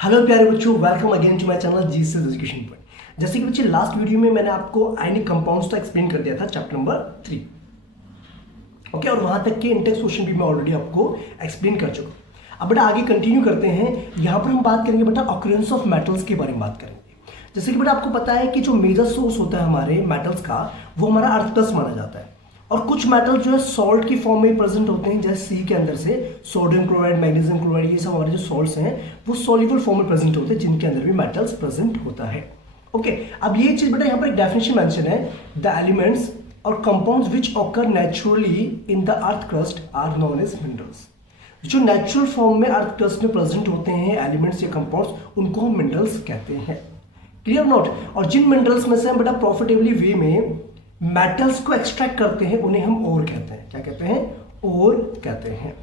Hello प्यारे बच्चों, welcome again to my channel GS education point. जैसे कि बच्चे लास्ट वीडियो में मैंने आपको आयनिक कंपाउंड्स का एक्सप्लेन कर दिया था, चैप्टर नंबर 3। ओके, और वहां तक के इंटेक्स क्वेश्चन भी मैं ऑलरेडी आपको एक्सप्लेन कर चुका हूं। अब बेटा आगे कंटिन्यू करते हैं। यहाँ पर हम बात करेंगे बेटा ऑकरेंस ऑफ मेटल्स के बारे में बात करेंगे। जैसे कि बेटा आपको पता है कि जो मेजर सोर्स होता है हमारे मेटल्स का, वो हमारा अर्थ प्लस माना जाता है। और कुछ मेटल जो है सॉल्ट की फॉर्म में प्रेजेंट होते हैं, जैसे सी के अंदर से सोडियम क्लोराइड, मैग्नीशियम क्लोराइड, ये सब हमारे जो सॉल्ट्स हैं वो सॉल्युबल फॉर्म में प्रेजेंट होते हैं, जिनके अंदर भी मेटल्स प्रेजेंट होता है। ओके, अब ये चीज बेटा यहाँ पर एक डेफिनेशन मेंशन है, द एलिमेंट्स और compounds which occur naturally in the earth crust are known as minerals. जो नेचुरल फॉर्म में अर्थ क्रस्ट में प्रेजेंट होते हैं एलिमेंट्स या कंपाउंड्स, उनको हम मिनरल्स कहते हैं। Clear note. और जिन मिनरल्स में से हम बेटा प्रॉफिटेबली वे में मेटल्स को एक्सट्रैक्ट करते हैं, उन्हें हम ओर कहते हैं। क्या कहते हैं? ओर कहते हैं।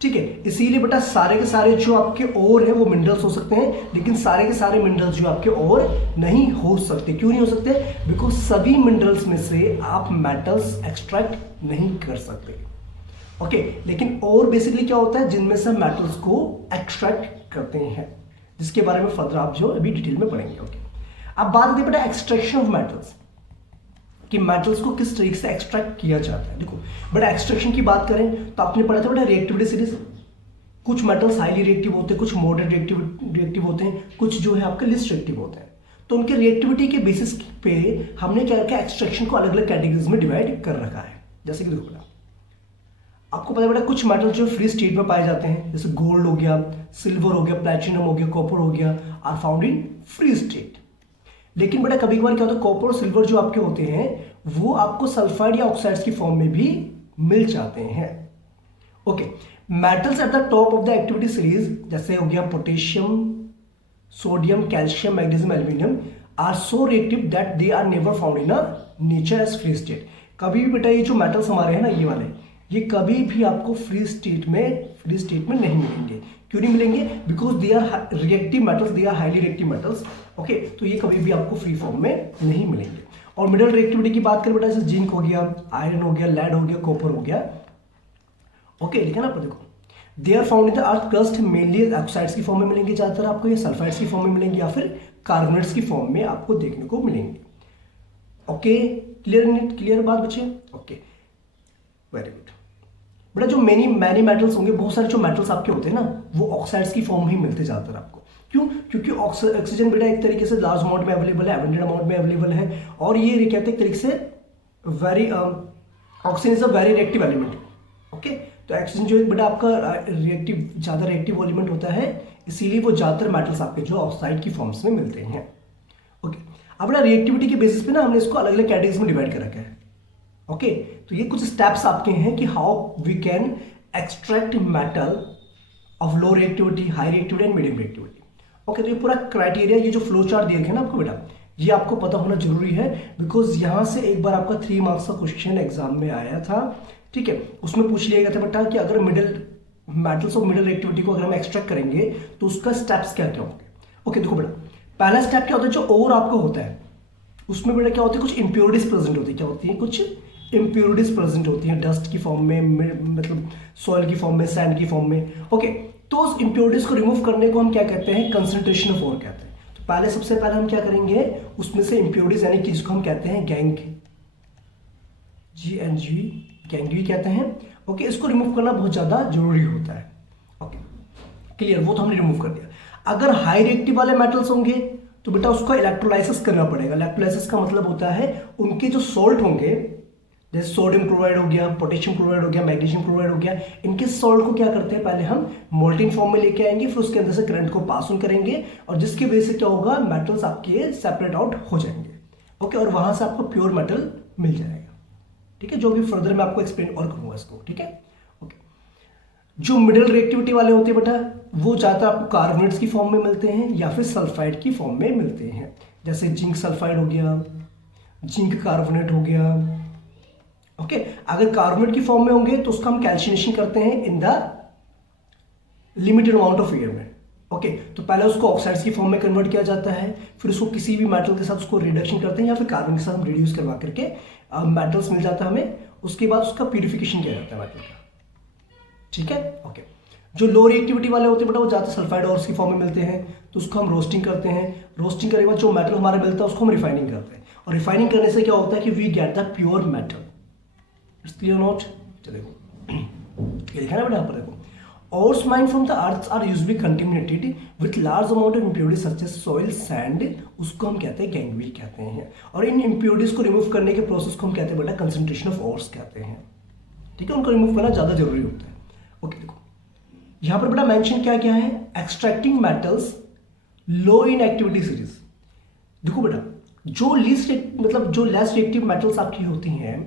ठीक है, इसीलिए बेटा सारे के सारे जो आपके ओर है वो मिनरल्स हो सकते हैं, लेकिन सारे के सारे मिनरल्स जो आपके ओर नहीं हो सकते। क्यों नहीं हो सकते? बिकॉज सभी मिनरल्स में से आप मेटल्स एक्सट्रैक्ट नहीं कर सकते। ओके, लेकिन और बेसिकली क्या होता है, जिनमें से मेटल्स को एक्सट्रैक्ट करते हैं, जिसके बारे में फर्दर आप जो अभी डिटेल में पढ़ेंगे। ओके, अब बात करते हैं बेटा एक्सट्रैक्शन ऑफ मेटल्स, कि मेटल्स को किस तरीके से एक्सट्रैक्ट किया जाता है। देखो बट एक्सट्रैक्शन की बात करें तो आपने पढ़ा था बेटा रिएक्टिविटी सीरीज। कुछ मेटल्स हाईली रिएक्टिव होते हैं, कुछ मॉडरेट रिएक्टिव होते हैं, कुछ जो है आपके लिस्ट रिएक्टिव होते हैं। तो उनके रिएक्टिविटी के बेसिस पे हमने क्या रखा है, एक्सट्रैक्शन को अलग अलग कैटेगरीज में डिवाइड कर रखा है। जैसे कि देखो बेटा आपको पता है बेटा कुछ मेटल जो फ्री स्टेट में पाए जाते हैं, जैसे गोल्ड हो गया, सिल्वर हो गया, प्लैटिनम हो गया, कॉपर हो गया, are found in free state. लेकिन बेटा कभी कभार क्या होता है, कॉपर और सिल्वर जो आपके होते हैं वो आपको सल्फाइड या ऑक्साइड्स की फॉर्म में भी मिल जाते हैं। Okay, metals at the top of the activity series जैसे हो गया potassium, sodium, calcium, magnesium, aluminium are so reactive that they are never found in a nature as free state. कभी भी बेटा ये जो मेटल्स हमारे हैं ना, ये वाले, ये कभी भी आपको फ्री स्टेट में नहीं मिलेंगे। क्यों नहीं मिलेंगे? Because they are reactive metals, they are highly reactive metals. Okay, तो ये कभी भी आपको फ्री फॉर्म में नहीं मिलेंगे। और मिडल रिएक्टिविटी की बात करें बेटा, जैसे जिंक हो गया, आयरन हो गया, लेड हो गया, कॉपर हो गया। ओके, लिखा ना आपको, देखो they are found in the earth crust mainly oxides की फॉर्म में मिलेंगे ज्यादातर आपको, या सल्फाइड्स की फॉर्म में मिलेंगे, या फिर कार्बोनेट्स की फॉर्म में आपको देखने को मिलेंगे। ओके, क्लियर बात बच्चे? ओके, वेरी गुड बेटा। जो मैनी मेटल्स होंगे, बहुत सारे जो मेटल्स आपके होते हैं ना, वो ऑक्साइड्स की फॉर्म ही मिलते जाते हैं आपको। क्यों? क्योंकि ऑक्सीजन बेटा एक तरीके से लार्ज अमाउंट में अवेलेबल है, एबंडेंट अमाउंट में अवेलेबल है, और ये कहते हैं एक तरीके से oxygen is a very reactive element. Okay, तो ऑक्सीजन जो है बेटा आपका ज्यादा रिएक्टिव एलिमेंट होता है, इसीलिए वो ज्यादातर मेटल्स आपके जो ऑक्साइड की फॉर्म्स में मिलते हैं। ओके, अब बेटा रिएक्टिविटी के बेसिस पे ना हमने इसको अलग अलग कैटेगरीज में डिवाइड कर रखा है। ओके, तो ये कुछ स्टेप्स आपके हैं कि how we can extract metal of low reactivity, high reactivity and medium reactivity. Okay, तो ये पूरा क्राइटेरिया, ये जो फ्लो चार्ट दिया गया ना आपको बेटा, ये आपको पता होना जरूरी है, बिकॉज यहां से एक बार आपका 3 मार्क्स का क्वेश्चन एग्जाम में आया था। ठीक है, उसमें पूछ लिया गया था बेटा कि अगर मेटल्स ऑफ मिडल रिएक्टिविटी को अगर हम एक्सट्रैक्ट करेंगे तो उसका स्टेप्स क्या क्या होंगे। ओके, देखो बेटा पहला स्टेप क्या होता है, जो ओवर आपको होता है उसमें बेटा क्या होती है, कुछ इंप्योरिटीज प्रेजेंट होती है। क्या होती है? कुछ इंप्योरिटीज प्रेजेंट होती हैं, डस्ट की फॉर्म में, मतलब सॉइल की फॉर्म में, सैंड की फॉर्म में। ओके, तो उस इंप्योरिटीज को रिमूव करने को हम क्या कहते हैं, कंसंट्रेशन ऑफ ओर कहते हैं। तो पहले सबसे पहले हम क्या करेंगे, उसमें से इंप्योरिटीज यानी कि जिसको हम कहते हैं गैंग, गैंग कहते हैं। ओके, इसको रिमूव करना बहुत ज्यादा जरूरी होता है। ओके, क्लियर, वो तो हमने रिमूव कर दिया। अगर हाई रिएक्टिव वाले मेटल्स होंगे तो बेटा उसको इलेक्ट्रोलाइसिस करना पड़ेगा। इलेक्ट्रोलाइसिस का मतलब होता है उनके जो सॉल्ट होंगे, जैसे सोडियम क्लोराइड हो गया, पोटेशियम क्लोराइड हो गया, मैग्नीशियम क्लोराइड हो गया, इनके सॉल्ट को क्या करते हैं, पहले हम मोल्टिन फॉर्म में लेके आएंगे, फिर उसके अंदर से करंट को पास ऑन करेंगे, और जिसकी वजह से क्या होगा, मेटल्स आपके सेपरेट आउट हो जाएंगे। ओके, और वहां से आपको प्योर मेटल मिल जाएगा। ठीक है, जो भी फर्दर मैं आपको एक्सप्लेन और करूंगा इसको। ठीक है, ओके। जो मिडिल रिएक्टिविटी वाले होते हैं बेटा, वो ज्यादातर आपको कार्बोनेट्स की फॉर्म में मिलते हैं या फिर सल्फाइड की फॉर्म में मिलते हैं, जैसे जिंक सल्फाइड हो गया, जिंक कार्बोनेट हो गया। ओके, अगर कार्बोनेट की फॉर्म में होंगे तो उसका हम कैल्शिनेशन करते हैं in the limited amount of air में। ओके, तो पहले उसको ऑक्साइड्स की फॉर्म में कन्वर्ट किया जाता है, फिर उसको किसी भी मेटल के साथ उसको रिडक्शन करते हैं, या फिर कार्बन के साथ हम रिड्यूस करवा करके मेटल्स मिल जाता है हमें। उसके बाद उसका प्यूरिफिकेशन किया जाता है मेटल का। ठीक है, ओके। जो लो रिएक्टिविटी वाले होते हैं बेटा वो ज़्यादा सल्फाइड ऑर्स की फॉर्म में मिलते हैं, तो उसको हम रोस्टिंग करते हैं। रोस्टिंग करने के बाद जो मेटल हमारा मिलता है उसको हम रिफाइनिंग करते हैं, और रिफाइनिंग करने से क्या होता है कि we get the pure metal. It's clear not? देखो ये लिखा है ना बेटा यहाँ पर, देखो ores mined from the earth are usually contaminated with large amount of impurities such as soil, sand, उसको हम कहते हैं गैंगवील कहते हैं, और इन impurities को रिमूव करने के प्रोसेस को हम कहते हैं बेटा कंसंट्रेशन ऑफ ओर्स कहते हैं। ठीक है, उनको रिमूव करना ज़्यादा जरूरी होता है। ओके देखो यहाँ पर बेटा मेंशन क्या क्या है, extracting metals low in activity series. देखो बेटा जो लीस्ट मतलब जो लेस रिएक्टिव मेटल्स आपकी होती हैं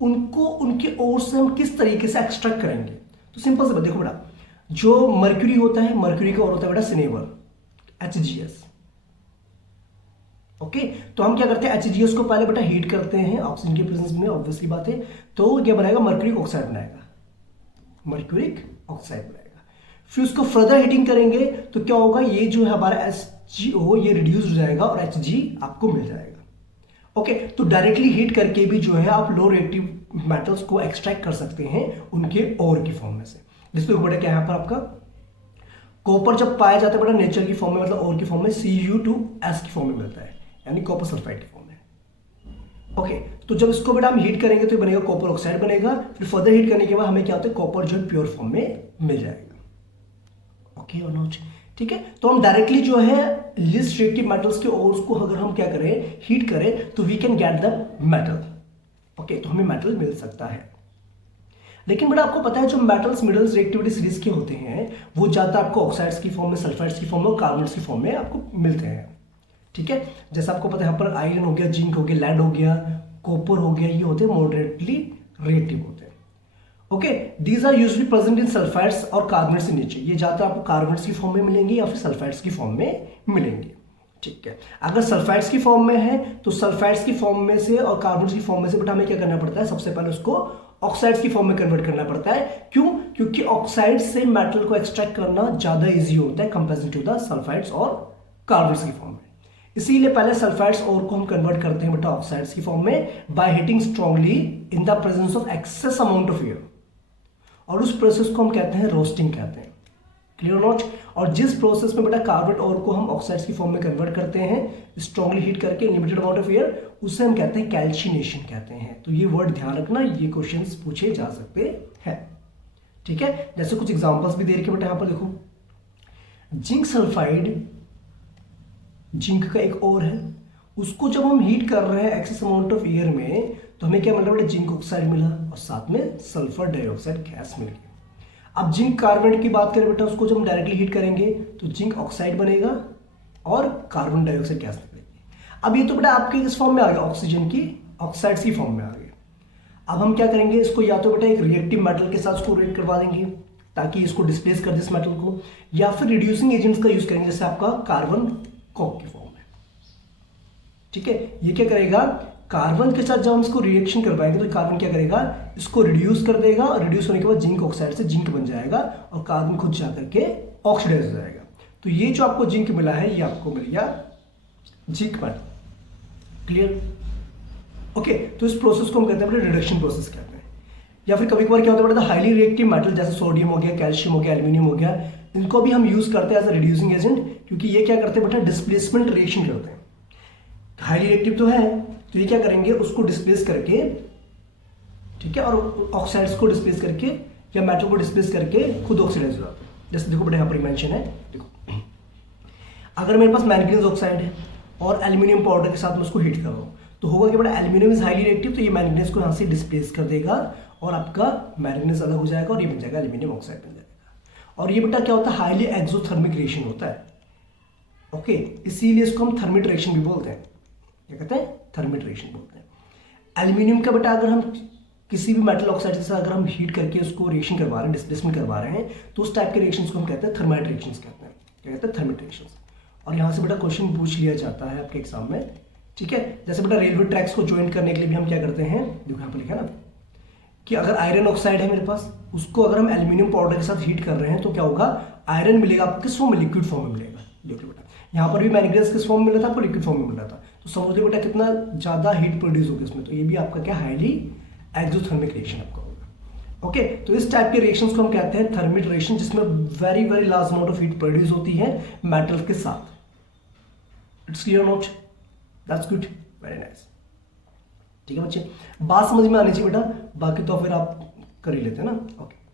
उनको उनके ओर से हम किस तरीके से एक्सट्रैक्ट करेंगे, तो सिंपल से देखो बेटा जो मर्क्यूरी होता है, मर्क्यूरी का और होता है बेटा सिनेवर HGS। ओके तो हम क्या करते हैं HGS को पहले बेटा हीट करते हैं ऑक्सीजन के प्रेजेंस में, ऑब्वियसली बात है, तो क्या बनाएगा मर्क्यूरिक ऑक्साइड बनाएगा, मर्क्यूरिक ऑक्साइड बनाएगा। फिर उसको फर्दर हीटिंग करेंगे तो क्या होगा, ये जो है हमारा HgO ये रिड्यूस हो जाएगा और Hg आपको मिल जाएगा। ओके तो डायरेक्टली हीट करके भी जो है आप लो रिएक्टिव मेटल्स को एक्सट्रैक्ट कर सकते हैं उनके ओर की फॉर्म में से। जिसमें बेटा क्या है यहाँ पर आपका कॉपर जब पाया जाता है बेटा नेचर की फॉर्म में, मतलब और की फॉर्म में Cu2S की फॉर्म में मिलता है, यानी कॉपर सल्फाइड की फॉर्म में। ओके तो जब इसको बेटा हम हीट करेंगे तो ये बनेगा कॉपर ऑक्साइड बनेगा। फिर फर्दर हीट करने के बाद हमें क्या होता है कॉपर जो है प्योर फॉर्म में मिल जाएगा। ओके और नॉट? ठीक है, तो हम डायरेक्टली जो है लीस्ट रिएक्टिव मेटल्स के ओर्स को अगर हम क्या करें हीट करें तो we can get the metal. Okay तो हमें मेटल मिल सकता है। लेकिन बेटा आपको पता है जो मेटल्स मिडल्स रिएक्टिविटी सीरीज के होते हैं वो ज्यादा आपको ऑक्साइड्स की फॉर्म में, सल्फाइड्स की फॉर्म में और कार्बन्स की फॉर्म में आपको मिलते हैं। ठीक है, जैसे आपको पता है यहाँ पर आयरन हो गया, जिंक हो गया, लेड हो गया, कॉपर हो गया, ये होते हैं मॉडरेटली रिएक्टिव होते हैं। Okay these are usually present in sulphides और कार्बन्स इन नेचर। ये ज्यादा आपको कार्बन्स की फॉर्म में मिलेंगे या फिर सल्फाइड्स की फॉर्म में मिलेंगे। ठीक है, अगर सल्फाइड्स की फॉर्म में है तो सल्फाइड्स की फॉर्म में से और कार्बन्स की फॉर्म में से बेटा हमें क्या करना पड़ता है, सबसे पहले उसको ऑक्साइड्स की फॉर्म में कन्वर्ट करना पड़ता है। क्यों? क्योंकि ऑक्साइड से मेटल को एक्सट्रैक्ट करना ज्यादा इजी होता है कंपेयर टू द सल्फाइड्स और कार्बन्स की फॉर्म में। इसीलिए पहले सल्फाइड्स और को हम कन्वर्ट करते हैं बेटा ऑक्साइड्स की फॉर्म में by heating strongly in the presence of excess amount of air, और उस प्रोसेस को हम कहते हैं रोस्टिंग कहते हैं। Clear not? और जिस प्रोसेस में बेटा कार्बन और को हम ऑक्साइड्स की फॉर्म में कन्वर्ट करते हैं स्ट्रांगली हीट करके लिमिटेड अमाउंट ऑफ एयर, उसे हम कहते हैं कैल्शिनेशन कहते हैं। तो ये वर्ड ध्यान रखना, ये क्वेश्चंस पूछे जा सकते हैं। ठीक है, जैसे कुछ एग्जांपल्स भी दे रखे बेटा यहाँ पर देखो, जिंक सल्फाइड जिंक का एक और है, उसको जब हम हीट कर रहे हैं एक्सेस अमाउंट ऑफ एयर में तो हमें क्या मिला बेटा, जिंक ऑक्साइड मिला और साथ में सल्फर डाइऑक्साइड गैस मिल गई। अब जिंक कार्बोनेट की बात करें बेटा, उसको जब हम डायरेक्टली हीट करेंगे तो जिंक ऑक्साइड बनेगा और कार्बन डाइऑक्साइड गैस निकलेगी। अब ये तो बेटा आपके इस फॉर्म में आ गया, ऑक्सीजन की ऑक्साइड्स की फॉर्म में आ गया। अब हम क्या करेंगे, इसको या तो बेटा एक रिएक्टिव मेटल के साथ इसको रिएक्ट करवा देंगे ताकि इसको डिस्प्लेस कर दे इस मेटल को, या फिर रिड्यूसिंग एजेंट्स का यूज करेंगे जैसे आपका कार्बन कॉक की फॉर्म में। ठीक है, ये क्या करेगा, कार्बन के साथ जब हम इसको रिएक्शन करवाएंगे तो कार्बन क्या करेगा, इसको रिड्यूस कर देगा और रिड्यूस होने के बाद जिंक ऑक्साइड से जिंक बन जाएगा और कार्बन खुद जाकर के ऑक्सीडाइज हो जाएगा। तो ये जो आपको जिंक मिला है ये आपको मिल गया जिंक मेटल। क्लियर? ओके तो इस प्रोसेस को हम कहते हैं रिडक्शन प्रोसेस कहते हैं। या फिर कभी कभार क्या होता है, हाईली रिएक्टिव मेटल जैसे सोडियम हो गया, कैल्शियम हो गया, एल्यूमिनियम हो गया, इनको भी हम यूज करते हैं एज अ रिड्यूसिंग एजेंट, क्योंकि ये क्या करते हैं बेटा, डिस्प्लेसमेंट रिएक्शन करते हैं। हाईली रिएक्टिव तो है तो ये क्या करेंगे, उसको डिस्प्लेस करके, ठीक है, और ऑक्साइड्स को डिस्प्लेस करके या मेटल को डिस्प्लेस करके खुद ऑक्सीडाइज हो जाते हैं। जैसे देखो बेटा यहाँ पर मेंशन है, देखो अगर मेरे पास मैंगनीज ऑक्साइड है और एल्यूमिनियम पाउडर के साथ मैं उसको हीट कर रहा हूँ तो होगा कि बेटा एल्यूमिनियम इज हाईली रिएक्टिव, तो ये मैंगनीज को यहाँ से डिस्प्लेस कर देगा और आपका मैंगनीज अलग हो जाएगा और ये बन जाएगा एल्यूमिनियम ऑक्साइड बन जाएगा। और ये बेटा क्या होता है, हाईली एक्सोथर्मिक रिएक्शन होता है। ओके इसीलिए इसको हम थर्मिट रिएक्शन भी बोलते हैं। क्या कहते हैं, थर्मिट रिएक्शन बोलते हैं। एल्यूमिनियम का बेटा अगर हम किसी भी मेटल ऑक्साइड से अगर हम हीट करके उसको रिएक्शन करवा रहे हैं, डिस्प्लेसमेंट करवा रहे हैं, तो उस टाइप के रिएक्शंस को हम कहते हैं थर्माइट रिएक्शंस कहते हैं। क्या कहते हैं, थर्मिट रिएक्शंस। और यहाँ से बेटा क्वेश्चन पूछ लिया जाता है आपके एग्जाम में। ठीक है, जैसे बेटा रेलवे ट्रैक्स को ज्वाइन करने के लिए भी हम क्या करते हैं, देखो यहाँ पर लिखा है ना कि अगर आयरन ऑक्साइड है मेरे पास, उसको अगर हम एल्यूमिनियम पाउडर के साथ हीट कर रहे हैं तो क्या होगा, आयरन मिलेगा आपको किस फॉर्म में, लिक्विड फॉर्म में मिलेगा। देखो बेटा यहाँ पर भी मैंगनीज किस फॉर्म में मिला था, आपको लिक्विड फॉर्म में मिला था। तो समझ लो बेटा कितना ज्यादा हीट प्रोड्यूस होगा इसमें, तो ये भी आपका क्या हाईली एक्सोथर्मिक रिएक्शन आपका होगा। ओके तो इस टाइप के रिएक्शंस को हम कहते हैं थर्मल रिएक्शन, जिसमें very very large amount of heat produce होती है मेटल के साथ। It's clear note, that's good, very nice. ठीक है बच्चे, बात समझ में आनी चाहिए बेटा, बाकी तो फिर आप कर ही लेते हैं ना। ओके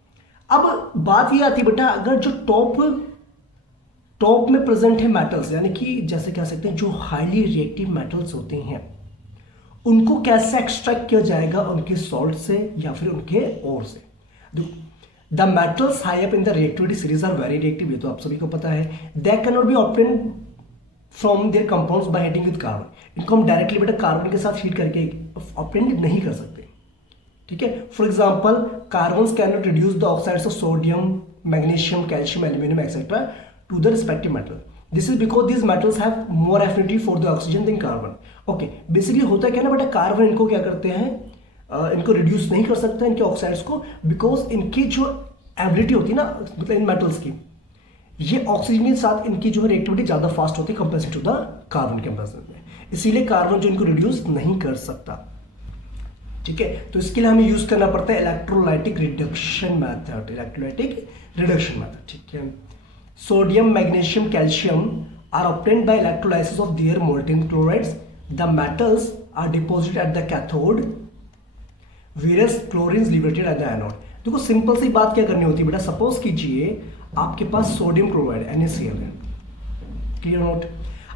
अब बात ये आती है बेटा, अगर जो टॉप में प्रेजेंट है मेटल्स, यानी कि जैसे कह सकते हैं जो हाईली रिएक्टिव मेटल्स होते हैं, उनको कैसे एक्सट्रैक्ट किया जाएगा, उनके सॉल्ट से या फिर उनके ओर से। The metals high up in the reactivity series are very reactive, ये तो आप सभी को पता है। They can not be obtained from their compounds by heating with carbon. इनको हम डायरेक्टली बेटा कार्बन के साथ हीट करके ऑब्टेन नहीं कर सकते। ठीक है, for example carbon can not reduce the oxides of sodium, magnesium, calcium, aluminium etcetera to the respective metal. This is because these metals have more affinity for the oxygen than carbon. Okay, basically होता क्या है ना बेटा, carbon इनको क्या करते हैं, इनको रिड्यूस नहीं कर सकते इनके ऑक्साइड्स को, बिकॉज इनकी जो एबिलिटी होती है ना, मतलब इन मेटल्स की, ये ऑक्सीजन के साथ इनकी जो है रिएक्टिविटी ज्यादा फास्ट होती है कंपेयर टू द कार्बन के कंपेरिजन में, इसीलिए कार्बन जो इनको रिड्यूस नहीं कर सकता। ठीक है, तो इसके लिए हमें यूज करना पड़ता है electrolytic reduction method, electrolytic reduction method. ठीक है, sodium, magnesium, calcium are obtained by electrolysis of their molten chlorides. The metals are deposited at the cathode, whereas chlorine is liberated at the anode. देखो simple सी बात क्या करनी होती है बेटा, सपोज कीजिए आपके पास सोडियम क्लोराइड NaCl है, क्लियर नोट।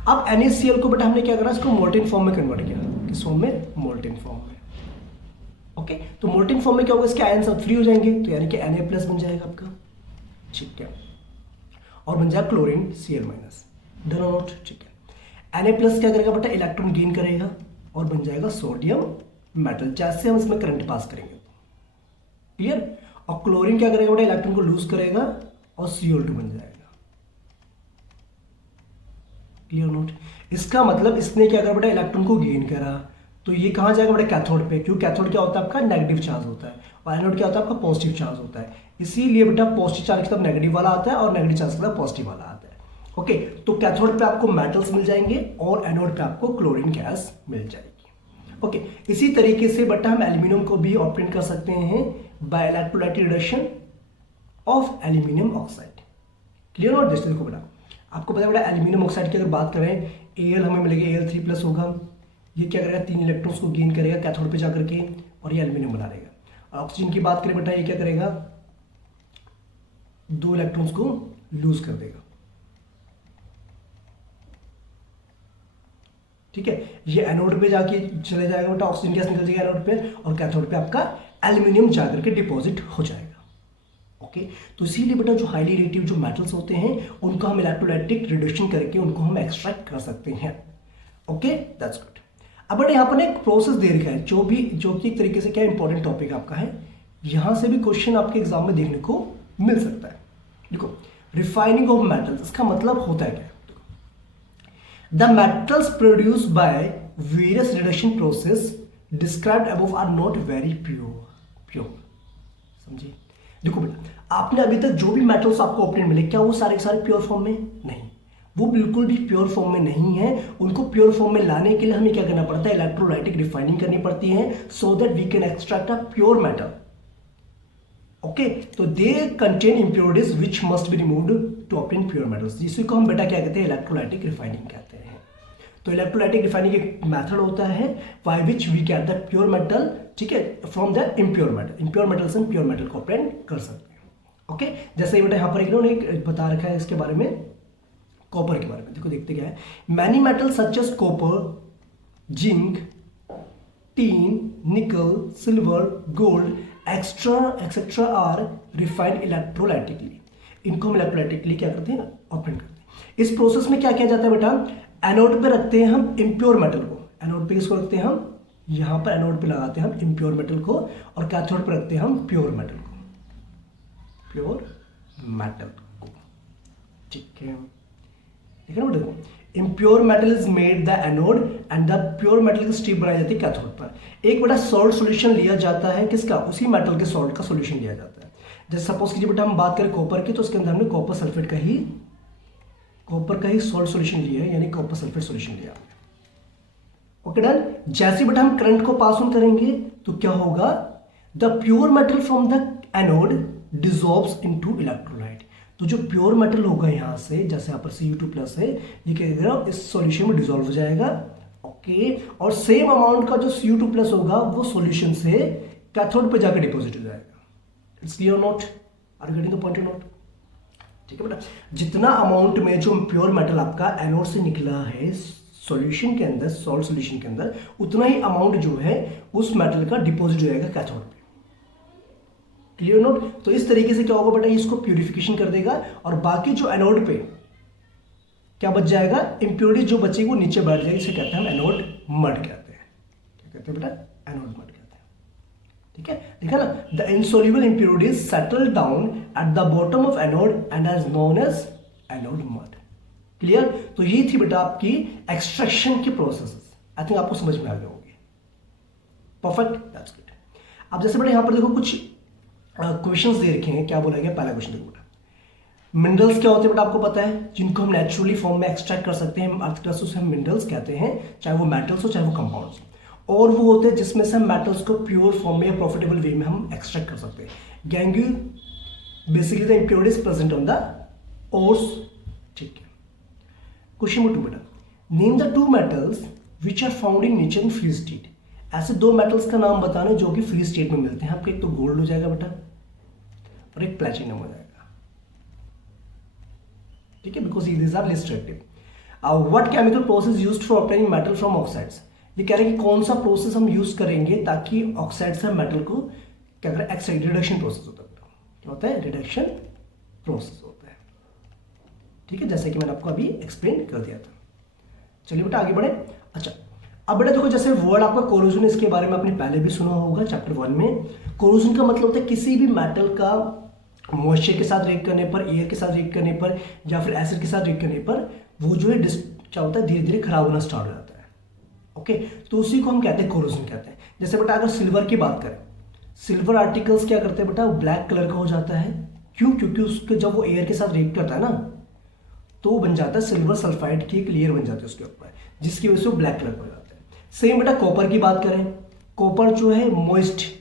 अब NaCl को बेटा हमने क्या करा, इसको मोल्टेन फॉर्म में कन्वर्ट किया, किस फॉर्म में, मोल्टेन फॉर्म में। ओके, तो मोल्टेन फॉर्म में क्या होगा, इसके आयन सब फ्री हो जाएंगे, तो यानी कि Na+ बन जाएगा आपका। ठीक है, और बन जाएगा क्लोरीन Cl-। Done note. ठीक है, Na+ क्या करेगा बेटा, इलेक्ट्रॉन गेन करेगा और बन जाएगा सोडियम मेटल, जैसे हम इसमें करंट पास करेंगे। क्लियर, और क्लोरीन क्या करेगा बेटा, इलेक्ट्रॉन को लूज करेगा और Cl2 बन जाएगा। क्लियर नोट, इसका मतलब इसने क्या करा बेटा, इलेक्ट्रॉन को गेन करा, तो ये कहां जाएगा बेटा, कैथोड पे, क्योंकि कैथोड क्या होता है आपका, नेगेटिव चार्ज होता है, और एनोड क्या होता है आपका, पॉजिटिव चार्ज होता है। इसीलिए बेटा पॉजिटिव चार्ज की तरफ नेगेटिव वाला आता है और नेगेटिव चार्ज की तरफ पॉजिटिव वाला आता है। ओके, तो कैथोड पे आपको मेटल्स मिल जाएंगे और एनोड पे आपको क्लोरीन गैस मिल जाएगी। ओके, इसी तरीके से बेटा हम एल्यूमिनियम को भी ऑब्टेन कर सकते हैं by electrolytic reduction of aluminium oxide. Clear not. जैसे देखो बेटा, आपको पता है बेटा एल्यूमिनियम ऑक्साइड की अगर बात करें, Al हमें मिलेगा Al3+ होगा, ये क्या करेगा, 3 इलेक्ट्रॉन्स को गेन करेगा कैथोड पे जाकर के और ये एल्यूमिनियम बना देगा। ऑक्सीजन की बात करें बेटा, ये क्या करेगा, 2 इलेक्ट्रॉन्स को लूज कर देगा। ठीक है, ये एनोड पे जाके चले जाएगा बेटा, ऑक्सीजन गैस निकल जाएगा एनोड पे, और कैथोड पे आपका एल्यूमिनियम जाकर के डिपॉजिट हो जाएगा। ओके, तो इसीलिए बेटा जो हाईली रिएक्टिव जो मेटल्स होते हैं उनको हम इलेक्ट्रोलाइटिक रिडक्शन करके उनको हम एक्सट्रैक्ट कर सकते हैं। Okay, that's good. अब बेटा यहाँ पर एक प्रोसेस दे रखा है जो कि एक तरीके से क्या इंपॉर्टेंट टॉपिक आपका है, यहां से भी क्वेश्चन आपके एग्जाम में देखने को मिल सकता है। देखो, रिफाइनिंग ऑफ मेटल्स, इसका मतलब होता है क्या, the metals produced by various reduction process described above are not very pure। समझिए, देखो बेटा, आपने अभी तक जो भी मेटल्स आपको ऑब्टेन मिले, क्या वो सारे के सारे प्योर फॉर्म में नहीं, वो बिल्कुल भी प्योर फॉर्म में नहीं है। उनको प्योर फॉर्म में लाने के लिए हमें क्या करना पड़ता है, इलेक्ट्रोलाइटिक रिफाइनिंग करनी पड़ती है, so that we can extract a pure metal. Okay, तो they contain impurities which must be removed to obtain pure metals, जिसी को हम बेटा क्या कहते हैं, इलेक्ट्रोलाइटिक रिफाइनिंग कहते हैं। तो इलेक्ट्रोलाइटिक रिफाइनिंग एक मेथड होता है by which we get the pure metal, ठीक है, from the impure metal. Impure metal से प्योर मेटल को ऑब्टेन कर सकते हैं। ओके, जैसे बेटा यहाँ पर इन्होंने एक बता रखा है इसके बारे में, कॉपर के बारे में। देखो देखते क्या है, many metal such as copper, zinc, tin, nickel, silver, gold etcetera are refined electrolytically. इनको हम इलेक्ट्रोलाइटिकली क्या करते हैं, ऑब्टेन करते हैं। इस प्रोसेस में क्या किया जाता है बेटा, एनोड पे रखते हैं हम इम्प्योर मेटल को, एनोड पे किसको रखते हैं हम, यहां पर एनोड पे लगाते हैं हम इम्प्योर मेटल को, और कैथोड पे रखते हैं हम प्योर मेटल को, प्योर मेटल को। ठीक है, ठीक है ना बेटा, impure metal is made the anode and the pure metal की स्ट्रिप बनाई जाती है कैथोड पर। एक बेटा सॉल्ट सॉल्यूशन लिया जाता है, किसका, उसी मेटल के सॉल्ट का सॉल्यूशन लिया जाता है। जैसे सपोज कीजिए बेटा हम बात करें कॉपर की, तो उसके अंदर हमने कॉपर सल्फेट का ही सॉल्ट सॉल्यूशन लिया है, यानी कॉपर सल्फेट सॉल्यूशन लिया। Okay done. जैसे बेटा हम करंट को पास ऑन करेंगे तो क्या होगा, the pure metal from the anode dissolves into electrolyte. तो जो प्योर मेटल होगा यहाँ से, जैसे यहाँ पर Cu2+ है, ये क्या करेगा, इस सॉल्यूशन में डिजॉल्व हो जाएगा। ओके, और सेम अमाउंट का जो Cu2+ होगा वो सॉल्यूशन से कैथोड पे जाकर डिपॉजिट हो जाएगा। It's clear not? Are you getting the point not? ठीक है बेटा, जितना अमाउंट में जो प्योर मेटल आपका एनोड से निकला है सॉल्यूशन के अंदर, सॉल्ट सॉल्यूशन के अंदर, उतना ही अमाउंट जो है उस मेटल का डिपॉजिट हो जाएगा कैथोड पे। Clear note? तो इस तरीके से क्या होगा बेटा, इसको प्यूरिफिकेशन कर देगा और बाकी जो एनोड पे क्या बच जाएगा, इंप्योरिटी जो बचेगी वो नीचे बैठ जाएगी। इसे कहते हैं हम एनोड मड कहते हैं। क्या कहते हैं बेटा? एनोड मड कहते हैं। ठीक है, देखा ना, the insoluble impurities settle down at the bottom of anode and is known as anode mud. Clear? तो ये थी बेटा आपकी एक्सट्रैक्शन की प्रोसेस। आई थिंक आपको समझ में आ गए होंगे। Perfect, that's good. अब जैसे बेटा यहाँ पर देखो कुछ क्वेश्चंस दे रखे हैं। क्या बोला गया? पहला क्वेश्चन देखो बेटा, मिनरल्स क्या होते हैं बेटा आपको पता है, जिनको हम नेचुरली फॉर्म में एक्सट्रैक्ट कर सकते हैं, अर्थ क्रस्ट से हम मिनरल्स कहते हैं, चाहे वो मेटल्स हो चाहे वो कंपाउंड्स। और वो होते हैं जिसमें से हम मेटल्स को प्योर फॉर्म में या प्रॉफिटेबल वे में हम एक्सट्रैक्ट कर सकते हैं। Gangue basically the impurities present on the ores. ठीक है, क्वेश्चन नंबर 2 बेटा, name the 2 metals which are found in nature in free state. ऐसे 2 मेटल्स का नाम बताना जो कि फ्री स्टेट में मिलते हैं आपके। एक तो गोल्ड हो जाएगा बेटा और एक प्लैटिनम हो जाएगा। ठीक है, because these are less reactive. What chemical process used for obtaining metal from oxides. ये कह रहे हैं कि कौन सा प्रोसेस हम यूज करेंगे ताकि ऑक्साइड से मेटल को क्या करें, एक्साइड रिडक्शन प्रोसेस होता है। क्या होता है? रिडक्शन प्रोसेस होता है। ठीक है, जैसे कि मैंने आपको अभी एक्सप्लेन कर दिया था। चलिए बेटा आगे बढ़े। अच्छा, अब बेटा देखो, जैसे वर्ड आपका कोरोजन, इसके बारे में आपने पहले भी सुना होगा चैप्टर 1 में। कोरोजन का मतलब होता है किसी भी मेटल का मॉइस्चर के साथ रिएक्ट करने पर, एयर के साथ रिएक्ट करने पर या फिर एसिड के साथ रिएक्ट करने पर वो जो है क्या होता है, धीरे धीरे खराब होना स्टार्ट हो जाता है। ओके, तो उसी को हम कहते हैं कोरोजन कहते हैं। जैसे बेटा अगर सिल्वर की बात करें, सिल्वर आर्टिकल्स क्या करते हैं बेटा, वो ब्लैक कलर का हो जाता है। क्यों? क्योंकि उसके जब वो एयर के साथ रिएक्ट करता है ना, तो वो बन जाता है सिल्वर सल्फाइड की एक लेयर बन जाती है उसके ऊपर, जिसकी वजह से वो ब्लैक कलर का हो जाता है। सेम बेटा कॉपर की बात करें, कॉपर जो है मॉइस्ट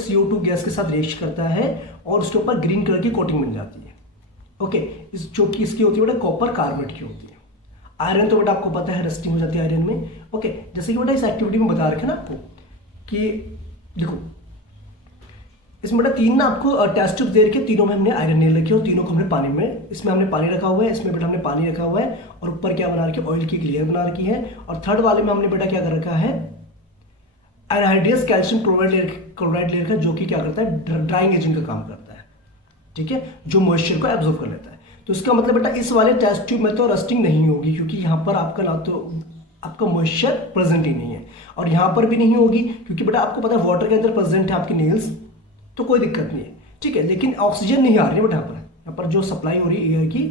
CO2 गैस के साथ रिएक्ट करता है और उसके ऊपर ग्रीन कलर की कोटिंग बन जाती है। ओके, इस जो कि इसकी होती है बेटा कॉपर कार्बोनेट की होती है। आयरन तो बेटा आपको पता है रस्टिंग हो जाती है आयरन में। ओके, जैसे कि बेटा इस एक्टिविटी में बता रखे ना आपको कि देखो इसमें बेटा 3 ना आपको टेस्ट ट्यूब दे रखे, तीनों में हमने आयरन नहीं रखी और तीनों को हमने पानी में, इसमें हमने पानी रखा हुआ है, इसमें बेटा हमने पानी रखा हुआ है और ऊपर क्या बना रखी है, ऑयल की लेयर बना रखी है। और थर्ड वाले में हमने बेटा क्या कर रखा है, एनहाइड्रस कैल्शियम क्लोराइड लेयर का, जो कि क्या करता है, ड्राइंग एजेंट का काम करता है। ठीक है, जो मॉइस्चर को एब्जॉर्ब कर लेता है। तो इसका मतलब बेटा इस वाले टेस्ट ट्यूब में तो रस्टिंग नहीं होगी, क्योंकि यहाँ पर आपका ना तो आपका मॉइस्चर प्रेजेंट ही नहीं है और यहाँ पर भी नहीं होगी, क्योंकि बेटा आपको पता है वाटर के अंदर प्रेजेंट है आपकी नेल्स, तो कोई दिक्कत नहीं है। ठीक है, लेकिन ऑक्सीजन नहीं आ रही है बेटा यहाँ पर जो सप्लाई हो रही है एयर की,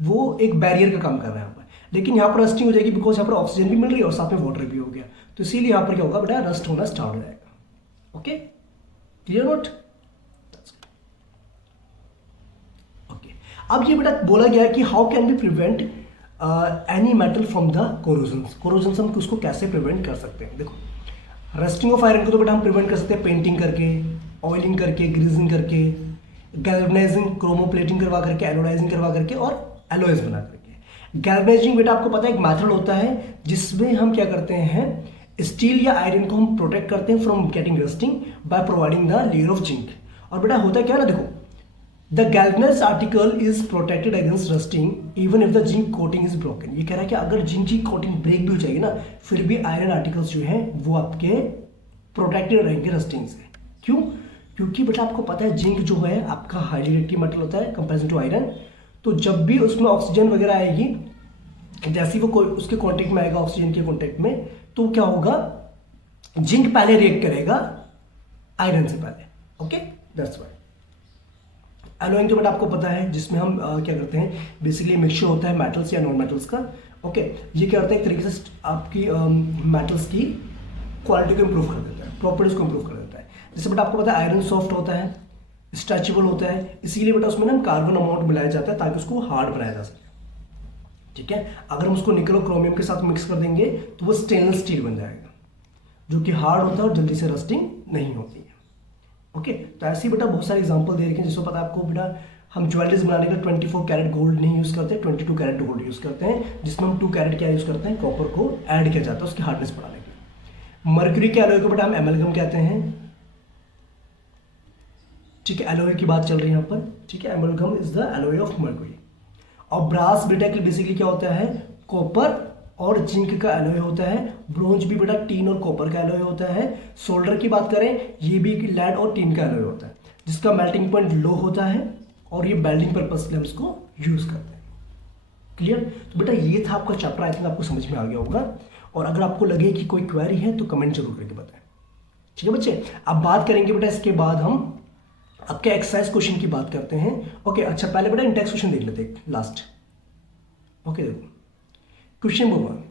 वो एक बैरियर का काम कर रहा है यहाँ पर। लेकिन यहाँ पर रस्टिंग हो जाएगी बिकॉज यहाँ पर ऑक्सीजन भी मिल रही है और साथ में वाटर भी हो गया, तो इसीलिए यहाँ पर क्या होगा बेटा, रस्ट होना स्टार्ट हो जाएगा। Okay, clear note? ओके, अब ये बेटा बोला गया है कि how can be prevent any metal from the corrosion. Corrosion से हम उसको कैसे प्रिवेंट कर सकते हैं। देखो, रस्टिंग ऑफ आयरन को तो बेटा हम प्रिवेंट कर सकते हैं पेंटिंग करके, ऑयलिंग करके, ग्रीजिंग करके, गैल्वनाइजिंग, क्रोमोप्लेटिंग करवा करके, एनोडाइजिंग करवा करके और एलॉयज बना करके। गैल्वनाइजिंग बेटा आपको पता है एक मेथड होता है जिसमें हम क्या करते हैं, स्टील या आयरन को हम प्रोटेक्ट करते हैं from getting rusting by providing the layer of zinc. और बेटा होता क्या ना, देखो, the galvanised article is protected against rusting even if the zinc coating is broken. ये कह रहा है कि अगर जिंक की कोटिंग ब्रेक भी हो जाएगी ना, फिर भी आयरन आर्टिकल्स जो हैं वो आपके प्रोटेक्टेड रहेंगे रस्टिंग से। क्यों? क्योंकि बेटा आपको पता है जिंक जो है आपका हाईली रिएक्टिव मेटल होता है कंपेरिजन टू आयरन। तो जब भी उसमें ऑक्सीजन वगैरह आएगी, जैसे ही वो कोई उसके कांटेक्ट में आएगा ऑक्सीजन के कांटेक्ट में, तो क्या होगा, जिंक पहले रिएक्ट करेगा आयरन से पहले। Okay, that's why. एलॉइंग तो बेटा आपको पता है जिसमें हम क्या करते हैं, बेसिकली मिक्सचर होता है मेटल्स या नॉन मेटल्स का। ओके, ये क्या करता है, एक तरीके से आपकी मेटल्स की क्वालिटी को इंप्रूव कर देता है, प्रॉपर्टीज को इंप्रूव कर देता है। जैसे बेटा आपको पता है आयरन सॉफ्ट होता है, स्ट्रेचेबल होता है, इसीलिए बेटा उसमें ना कार्बन अमाउंट मिलाया जाता है ताकि उसको हार्ड बनाया जा सके। ठीक है, अगर हम उसको निकल और क्रोमियम के साथ मिक्स कर देंगे तो वो स्टेनलेस स्टील बन जाएगा, जो कि हार्ड होता है और जल्दी से रस्टिंग नहीं होती है। ओके, तो ऐसे ही बेटा बहुत सारे एग्जांपल दे रखे हैं, जिसको पता है आपको बेटा हम ज्वेलरीज बनाने का 24 कैरेट गोल्ड नहीं यूज़ करते, 22 कैरेट गोल्ड यूज़ करते हैं, जिसमें हम 2 कैरेट क्या यूज़ करते हैं, कॉपर को ऐड किया जाता है उसकी हार्डनेस बढ़ाने के लिए। मर्क्यूरी के एलॉय को बेटा हम एमलगम कहते हैं, ठीक है, एलॉय की बात चल रही है यहाँ पर, ठीक है, amalgam is the alloy of mercury. और ब्रास बेटा के बेसिकली क्या होता है, कॉपर और जिंक का एलॉय होता है। ब्रोंज भी बेटा टीन और कॉपर का एलॉय होता है। सोल्डर की बात करें, ये भी लेड और टीन का एलॉय होता है, जिसका मेल्टिंग पॉइंट लो होता है और ये वेल्डिंग पर्पज के लिए हम इसको यूज करते हैं। क्लियर? तो बेटा ये था आपका चैप्टर, आई थिंक आपको समझ में आ गया होगा। और अगर आपको लगे कि कोई क्वेरी है तो कमेंट जरूर करके बताएं, ठीक है बच्चे। अब बात करेंगे बेटा, इसके बाद हम आपके एक्सरसाइज क्वेश्चन की बात करते हैं। ओके, अच्छा पहले बेटा इंडेक्स क्वेश्चन देख लेते हैं लास्ट। ओके देखो, question number 1,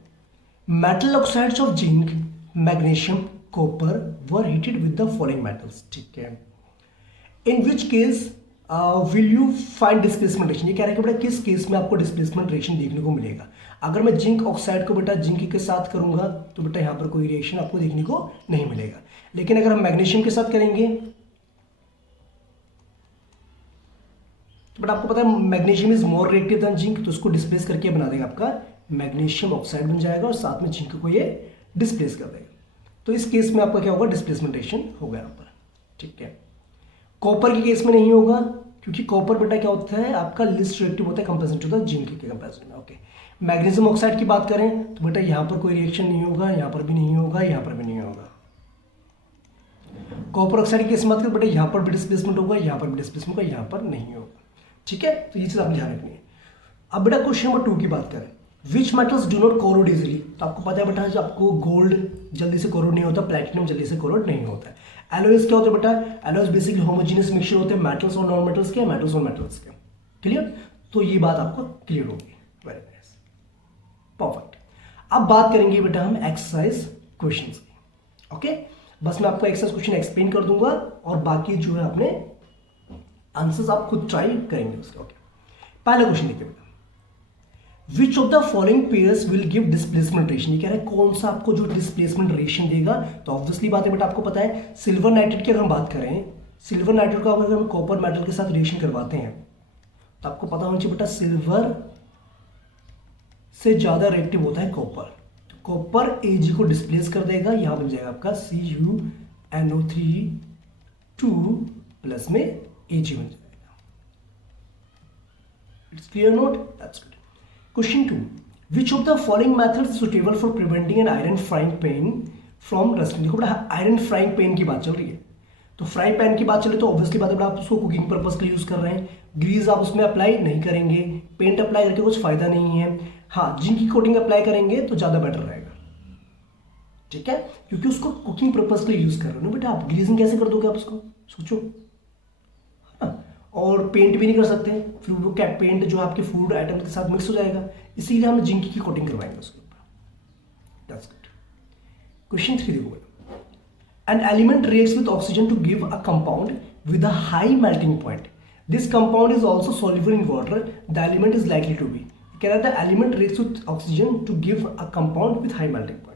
metal oxides of zinc, magnesium, copper were heated with the following metals, ठीक है। In which case will you find displacement reaction, ये कह रहा है कि बेटा किस केस में आपको डिस्प्लेसमेंट रेशन देखने को मिलेगा। अगर मैं जिंक ऑक्साइड को बेटा जिंक के साथ करूंगा तो बेटा यहाँ पर कोई रिएक्शन आपको देखने को नहीं मिलेगा, लेकिन अगर हम मैग्नीशियम के साथ करेंगे बट आपको पता है magnesium is more reactive than zinc, तो उसको डिस्प्लेस करके बना देगा आपका मैग्नीशियम ऑक्साइड बन जाएगा और साथ में जिंक को ये डिस्प्लेस कर देगा। तो इस केस में आपका क्या होगा, डिस्प्लेसमेंट रेशन होगा यहाँ पर, ठीक है। कॉपर के केस में नहीं होगा, क्योंकि कॉपर बेटा क्या होता है आपका लिस्ट रिएक्टिव होता है कंपेरिजन टू द जिंक के कंपेरिजन में। ओके, मैग्नीशियम ऑक्साइड की बात करें तो बेटा यहाँ पर कोई रिएक्शन नहीं होगा, यहाँ पर भी नहीं होगा, यहाँ पर भी नहीं होगा। कॉपर ऑक्साइड की केस में बात करें बेटा यहाँ पर भी डिस्प्लेसमेंट होगा, यहाँ पर भी डिस्प्लेसमेंट होगा, यहाँ पर नहीं होगा, ठीक है। तो ये चीज आप ध्यान रखनी है। अब बेटा क्वेश्चन नंबर 2 की बात करें, which metals do not corrode easily, तो आपको पता है बेटा जो आपको गोल्ड जल्दी से कोरोड नहीं होता, प्लैटिनम जल्दी से कोरोड नहीं होता है। एलॉयज क्या होते हैं बेटा, एलॉयज बेसिकली होमोजेनियस मिक्सचर होते हैं मेटल्स और नॉन मेटल्स के, मेटल्स और मेटल्स के। क्लियर? तो ये बात आपको क्लियर होगी, वेरी नाइस, परफेक्ट। अब बात करेंगे बेटा हम एक्सरसाइज क्वेश्चंस की। ओके, बस मैं आपको एक्सरसाइज क्वेश्चन एक्सप्लेन कर दूंगा और बाकी जो है अपने आंसर्स आप खुद ट्राई करेंगे उसके। ओके, पहला क्वेश्चन देखते हैं बेटा, which of the following pairs will give displacement reaction, ये कह रहा है कौन सा आपको जो डिस्प्लेसमेंट रेशन देगा। तो ऑब्वियसली बात है बेटा, आपको पता है सिल्वर नाइट्रेट की अगर हम बात करें, सिल्वर नाइट्रेट को अगर हम कॉपर मेटल के साथ रिएक्शन करवाते हैं तो आपको पता होना चाहिए बेटा सिल्वर से ज्यादा रिएक्टिव होता है कॉपर। तो कॉपर Ag को डिस्प्लेस कर देगा, यहां बन जाएगा आपका CuNO3 2 प्लस में Ag बन जाएगा। It's clear note? That's good. Question 2, which of the following methods suitable for preventing an iron frying pan from rusting. देखो बेटा आयरन फ्राइंग पैन की बात चल रही है, तो फ्राइंग पैन की बात चले तो ऑब्वियसली बात है आप उसको कुकिंग पर्पस के लिए यूज कर रहे हैं, ग्रीस आप उसमें अप्लाई नहीं करेंगे, पेंट अप्लाई करके कुछ फायदा नहीं है। हाँ, जिंक की कोटिंग अप्लाई करेंगे तो ज्यादा बेटर रहेगा, ठीक है, क्योंकि उसको कुकिंग पर्पस के लिए यूज कर रहे हो बेटा। आप ग्रीसिंग कैसे कर दोगे, आप उसको सोचो, और पेंट भी नहीं कर सकते, फिर वो क्या पेंट जो आपके फूड आइटम के साथ मिक्स हो जाएगा, इसीलिए हम जिंक की कोटिंग करवाएंगे उसके ऊपर। That's good. क्वेश्चन 3 देखो, an element reacts with oxygen to give a compound with a high melting point, this compound is also soluble in water, the element is likely to be, कह रहा था element reacts with oxygen to give a compound with high melting point.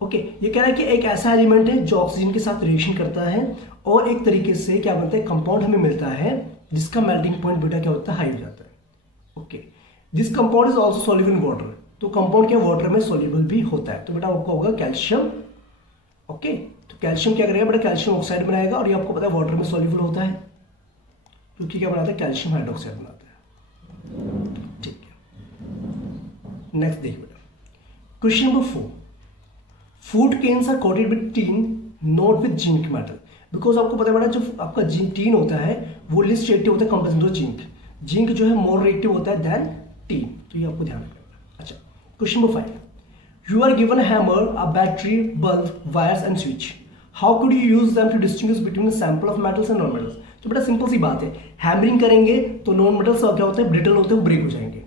Okay, ये कह रहा है कि एक ऐसा एलिमेंट है जो ऑक्सीजन के साथ रिएक्शन करता है और एक तरीके से क्या बनता है, कंपाउंड हमें मिलता है जिसका मेल्टिंग पॉइंट बेटा क्या होता है, हाई हो जाता है। Okay, this compound is also soluble in water, तो कंपाउंड क्या वाटर में सॉल्युबल भी होता है, तो बेटा आपका होगा कैल्शियम। ओके, तो कैल्शियम क्या करेगा बेटा, कैल्शियम ऑक्साइड बनाएगा, और ये आपको पता है वाटर में सॉल्युबल होता है, क्योंकि क्या बनाता है, कैल्शियम हाइड्रोक्साइड बनाता है, ठीक है। नेक्स्ट देखिए बेटा, question number 4, food cans are coated with tin not with zinc metal, because आपको पता है बेटा जो आपका टीन होता है वो लिस्ट रिएक्टिव होता है कंपेरिजन टू जिंक, जिंक जो है मोर रिएक्टिव होता है देन टीन, तो ये आपको ध्यान रखना। अच्छा, question number 5, you are given hammer, a battery, bulb, wires and switch, how could you use them to distinguish between sample of metals and non metals. तो बेटा सिंपल सी बात है, हैमरिंग करेंगे तो नॉन मेटल्स क्या होते हैं, ब्रिटल होते हैं, वो ब्रेक हो जाएंगे।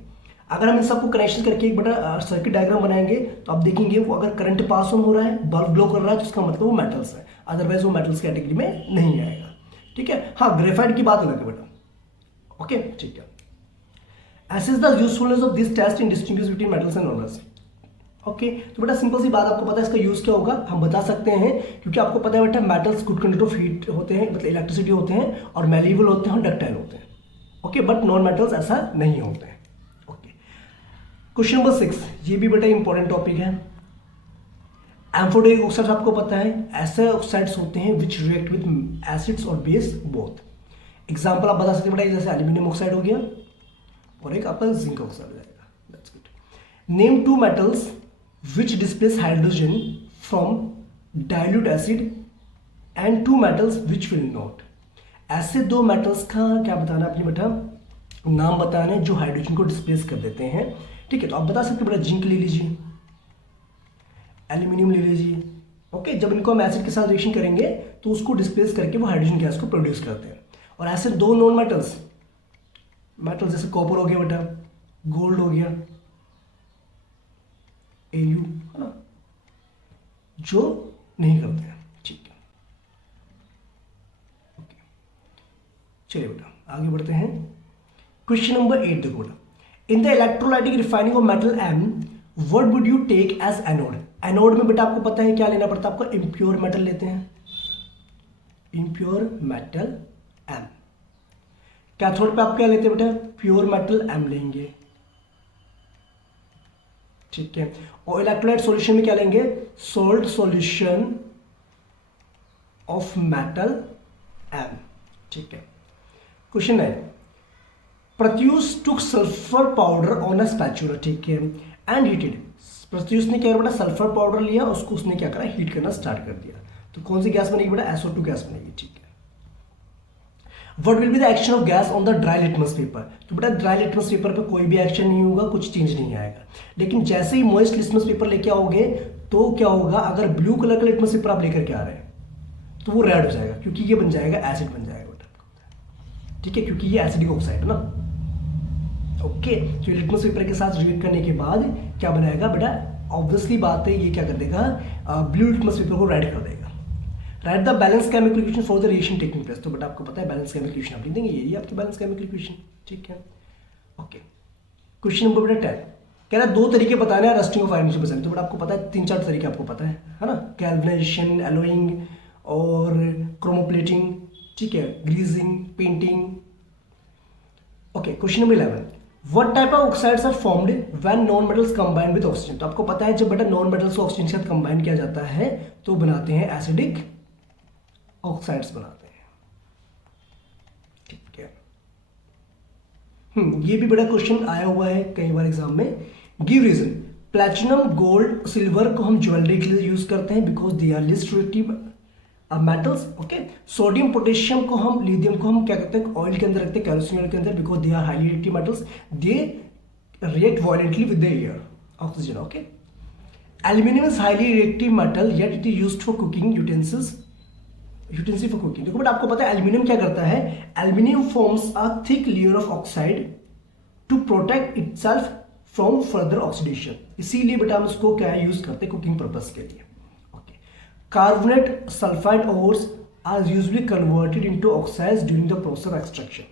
अगर हम इन सबको कनेक्शन करके एक बड़ा सर्किट डायग्राम बनाएंगे तो आप देखेंगे वो अगर करंट पास ऑन हो रहा है, बल्ब ग्लो कर रहा है, तो उसका मतलब वो मेटल्स है, अदरवाइज वो मेटल्स कैटेगरी में नहीं आएगा, ठीक है। हाँ, ग्रेफाइट की बात अलग है बेटा। ओके, ठीक है। Assess the usefulness of this test in distinguish between metals and non metals, okay तो बेटा सिंपल सी बात, आपको पता है इसका यूज क्या होगा, हम बता सकते हैं, क्योंकि आपको पता है बेटा metals good conductor of heat होते हैं, मतलब इलेक्ट्रिसिटी होते हैं, और मैलिएबल होते हैं और डक्टाइल होते हैं। ओके बट नॉन मेटल्स ऐसा नहीं होते हैं। ओके क्वेश्चन नंबर 6, ये भी बेटा इंपॉर्टेंट टॉपिक है। एम्फोटेरिक ऑक्साइड्स आपको पता है ऐसे ऑक्साइड्स होते हैं विच रिएक्ट विद एसिड्स और बेस बोथ। एग्जांपल आप बता सकते हैं बेटा, जैसे एल्यूमिनियम ऑक्साइड हो गया और एक आपका जिंक ऑक्साइड हो जाएगा। That's good. Name 2 metals which displace hydrogen from dilute acid and 2 metals which will not। ऐसे 2 मेटल्स का क्या बताना है अपने बेटा, नाम बताना है जो हाइड्रोजन को डिस्प्लेस कर देते हैं। ठीक है तो आप बता सकते हैं बेटा, जिंक ले लीजिए, एल्यूमिनियम ले लीजिए। ओके जब इनको हम एसिड के साथ रिएक्शन करेंगे तो उसको डिस्प्लेस करके वो हाइड्रोजन गैस को प्रोड्यूस करते हैं। और ऐसे 2 नॉन मेटल्स जैसे कॉपर हो गया बेटा, गोल्ड हो गया, Au है ना, जो नहीं करते हैं। ठीक है ओके चलिए बेटा आगे बढ़ते हैं। क्वेश्चन नंबर 8 देखो बेटा, in the electrolytic refining of metal M what would you take as anode. Anode में बेटा आपको पता है क्या लेना पड़ता है, आपको इम्प्योर मेटल लेते हैं, इम्प्योर मेटल एम। कैथोड पे आप क्या लेते हैं बेटा, प्योर मेटल एम लेंगे। ठीक है और इलेक्ट्रोलाइट सॉल्यूशन में क्या लेंगे, salt solution of metal M. ठीक है question 9, Pratyush took sulphur powder on a spatula. ठीक है एंड हीटेड। प्रत्यूष ने क्या बेटा, सल्फर पाउडर लिया, उसको उसने क्या करा, हीट करना स्टार्ट कर दिया। तो कौन सी गैस बनेगी बेटा, SO2 गैस बनेगी। ठीक है What will be the action of gas on the dry litmus paper। तो बेटा ड्राई लिटमस पेपर पे कोई भी एक्शन नहीं होगा, कुछ चेंज नहीं आएगा। लेकिन जैसे ही मॉइस्ट लिटमस पेपर लेके आओगे तो क्या होगा, अगर ब्लू कलर का लिटमस पेपर आप लेकर के आ रहे हैं तो वो रेड हो जाएगा, क्योंकि ये बन जाएगा एसिड बन जाएगा बेटा। ठीक है क्योंकि ये एसिडिक ऑक्साइड है ना। ओके तो लिटमस पेपर के साथ रिएक्ट करने के बाद क्या बनाएगा बेटा, ऑब्वियसली बात है ये क्या कर देगा, ब्लू लिटमस पेपर को रेड कर देगा। Right the balance chemical equation for the reaction taking place. तो बेटा आपको पता है बैलेंस केमिकल इक्वेशन आप लिख देंगे, यही आपकी बैलेंस केमिकल इक्वेशन। ठीक है ओके क्वेश्चन नंबर बेटा 10 कह रहा है 2 तरीके बताने हैं रस्टिंग ऑफ आयरन से बचाने। तो बेटा आपको पता है 3-4 तरीके आपको पता है ना, गैल्वेनाइजेशन, एलोइंग और क्रोमोप्लेटिंग। ठीक है greasing, painting. Okay question number 11, what type of oxides are formed when non metals combined with oxygen. तो आपको पता है जब बेटा नॉन मेटल्स को ऑक्सीजन के साथ कंबाइन किया जाता है तो बनाते हैं एसिडिक ऑक्साइड्स बनाते हैं। ठीक है ये भी बड़ा क्वेश्चन आया हुआ है कई बार एग्जाम में। Give reason. Platinum, gold, silver को हम ज्वेलरी के लिए यूज करते हैं because they are least reactive metals. Okay sodium, potassium को हम, लिथियम को हम क्या करते हैं, ऑयल के अंदर रखते हैं, केरोसिन ऑयल के अंदर, because they are highly reactive metals, they react violently with the air, oxygen. Okay aluminium is highly reactive metal yet it is used for cooking utensils for cooking. देखो but आपको पता है aluminium क्या करता है, aluminium forms a thick layer of oxide to protect itself from further oxidation. इसीलिए बेटा हम इसको क्या यूज करते हैं कुकिंग पर्पस के लिए। Okay carbonate sulphide ores are usually converted into oxides during the process of extraction.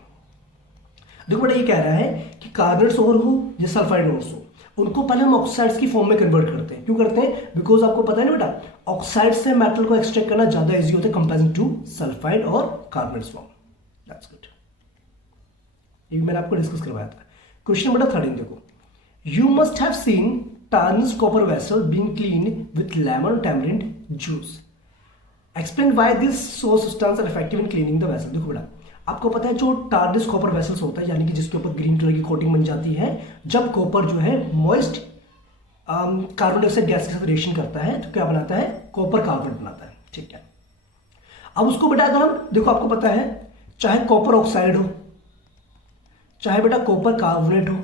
देखो बेटा ये कह रहा है कि कार्बोनेट्स ओर हो या सल्फाइड ओर्स हो, उनको पहले हम ऑक्साइड्स की फॉर्म में कन्वर्ट करते हैं। क्यों करते हैं, बिकॉज आपको पता है ना बेटा ऑक्साइड से मेटल को एक्सट्रैक्ट करना ज्यादा इजी होता है कंपेरिजन टू सल्फाइड और कार्बोनेट्स फॉर्म। दैट्स गुड, ये मैंने आपको डिस्कस करवाया था। क्वेश्चन नंबर 13 देखो, you must have seen tarnished copper vessel being cleaned with lemon tamarind juice. Explain why this soap substance are effective in cleaning the vessel। देखो बेटा आपको पता है जो टार्निश कॉपर वेसल्स होता है, यानी कि जिसके ऊपर ग्रीन कलर की कोटिंग बन जाती है, जब कॉपर जो है मॉइस्ट कार्बन डाइऑक्साइड गैस के साथ रिएक्शन करता है तो क्या बनाता है, कॉपर कार्बोनेट बनाता है। ठीक है अब उसको बेटा अगर हम देखो, आपको पता है चाहे कॉपर ऑक्साइड हो चाहे बेटा कॉपर कार्बोनेट हो,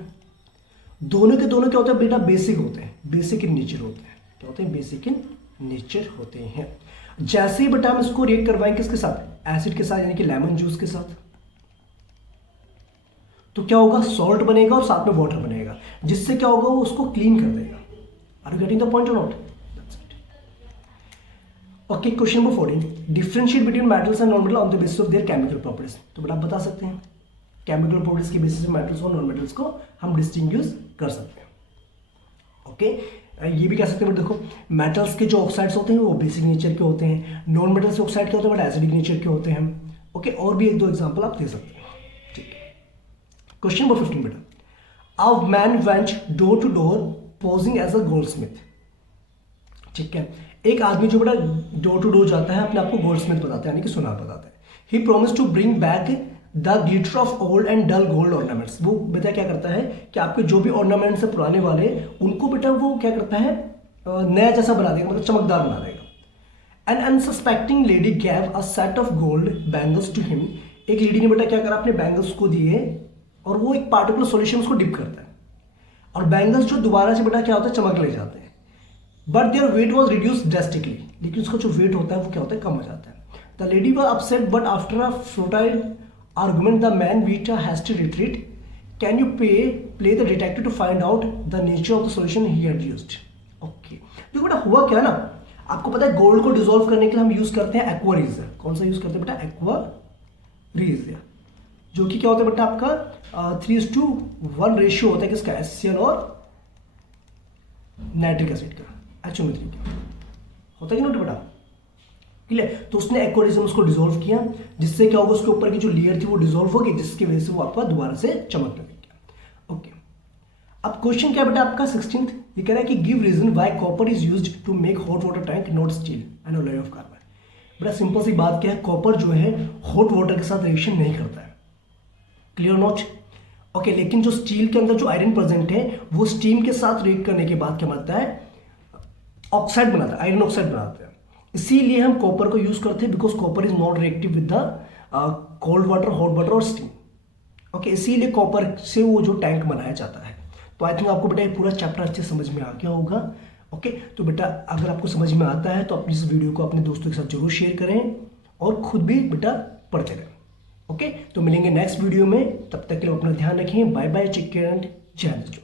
दोनों के दोनों क्या होते हैं बेटा, बेसिक होते हैं, बेसिक इन नेचर होते हैं। क्या होते हैं, बेसिक इन नेचर होते हैं। जैसे ही बेटा हम इसको रिएक्ट करवाएंगे किसके साथ, एसिड के साथ, यानी कि लेमन जूस के साथ, तो क्या होगा, सॉल्ट बनेगा और साथ में वाटर बनेगा, जिससे क्या होगा वो उसको क्लीन कर देगा। Are you getting the point और not? Okay question number 14, differentiate between metals and non metal on the basis of their chemical properties. तो बेटा आप बता सकते हैं केमिकल प्रॉपर्टीज के बेसिस पे मेटल्स और नॉन मेटल्स को हम डिस्टिंग्विश कर सकते हैं। ओके ये भी कह सकते हैं, बट देखो मेटल्स के जो ऑक्साइड्स होते हैं वो बेसिक नेचर के होते हैं, नॉन मेटल्स के ऑक्साइड के होते हैं बट एसिडिक नेचर के होते हैं। ओके, और भी एक दो एग्जांपल आप दे सकते हैं। ठीक है, क्वेश्चन नंबर 15 बेटा, a man went door to door posing as a goldsmith. ठीक है, एक आदमी जो बेटा डोर टू डोर जाता है अपने आप को गोल्ड स्मिथ बताता है, यानी कि सुनार बताता है। He promise to bring back the glitter of old and dull gold ornaments. वो बेटा क्या करता है कि आपके जो भी ऑर्नामेंट्स है पुराने वाले, उनको बेटा वो क्या करता है, नया जैसा बना देगा, मतलब चमकदार बना देगा। An unsuspecting lady gave a set of gold bangles to him. एक लेडी ने बेटा क्या करा, अपने बैंगल्स को दिए और वो एक पार्टिकुलर सॉल्यूशन उसको डिप करता है, और बैंगल्स जो दोबारा से बेटा क्या होता है, चमक ले जाते हैं। But their weight was reduce drastically, लेकिन उसका जो वेट होता है वो क्या होता है, कम हो जाता है। The lady was upset but after a futile argument the man beat a hasty retreat. Can you play the detective to find out the nature of the solution he had used? Okay, तो बेटा हुआ क्या ना, आपको पता है gold को dissolve करने के लिए हम यूज करते हैं एक्वारीजिया। कौन सा यूज करते हैं बेटा, एक्वारीजिया, जो कि क्या होता है बेटा आपका 3:1 रेशियो होता है किसका, HCl और नाइट्रिक एसिड का, HO3 का होता है कि नहीं बेटा, क्लियर। तो उसने एक्वारिज्म उसको डिसॉल्व किया, जिससे क्या होगा, उसके ऊपर की जो लेयर थी वो डिसॉल्व होगी, जिसकी वजह से वो आपका दोबारा से चमकने लग गया। ओके, अब क्वेश्चन क्या बेटा आपका 16th, ये कह रहा है कि give reason why copper is used to make hot water tank not steel and alloy of carbon. बेटा सिंपल सी बात क्या है, कॉपर जो है हॉट वाटर के साथ रिएक्शन नहीं करता है, क्लियर नॉट। ओके, लेकिन जो स्टील के अंदर जो आयरन प्रेजेंट है वो स्टीम के साथ रिएक्ट करने के बाद क्या बनता है, ऑक्साइड बनाता है, आयरन ऑक्साइड बनाता है। इसीलिए हम कॉपर को यूज करते हैं, because copper is not reactive with the cold water, hot water और स्टीम। ओके, इसीलिए कॉपर से वो जो टैंक बनाया जाता है। तो आई थिंक आपको बेटा ये पूरा चैप्टर अच्छे समझ में आ गया होगा। ओके, तो बेटा अगर आपको समझ में आता है तो अपनी इस वीडियो को अपने दोस्तों के साथ जरूर शेयर करें और खुद भी बेटा पढ़ते रहें। ओके, तो मिलेंगे नेक्स्ट वीडियो में, तब तक के लिए अपना ध्यान रखें। Bye bye, take care and जय हिंद।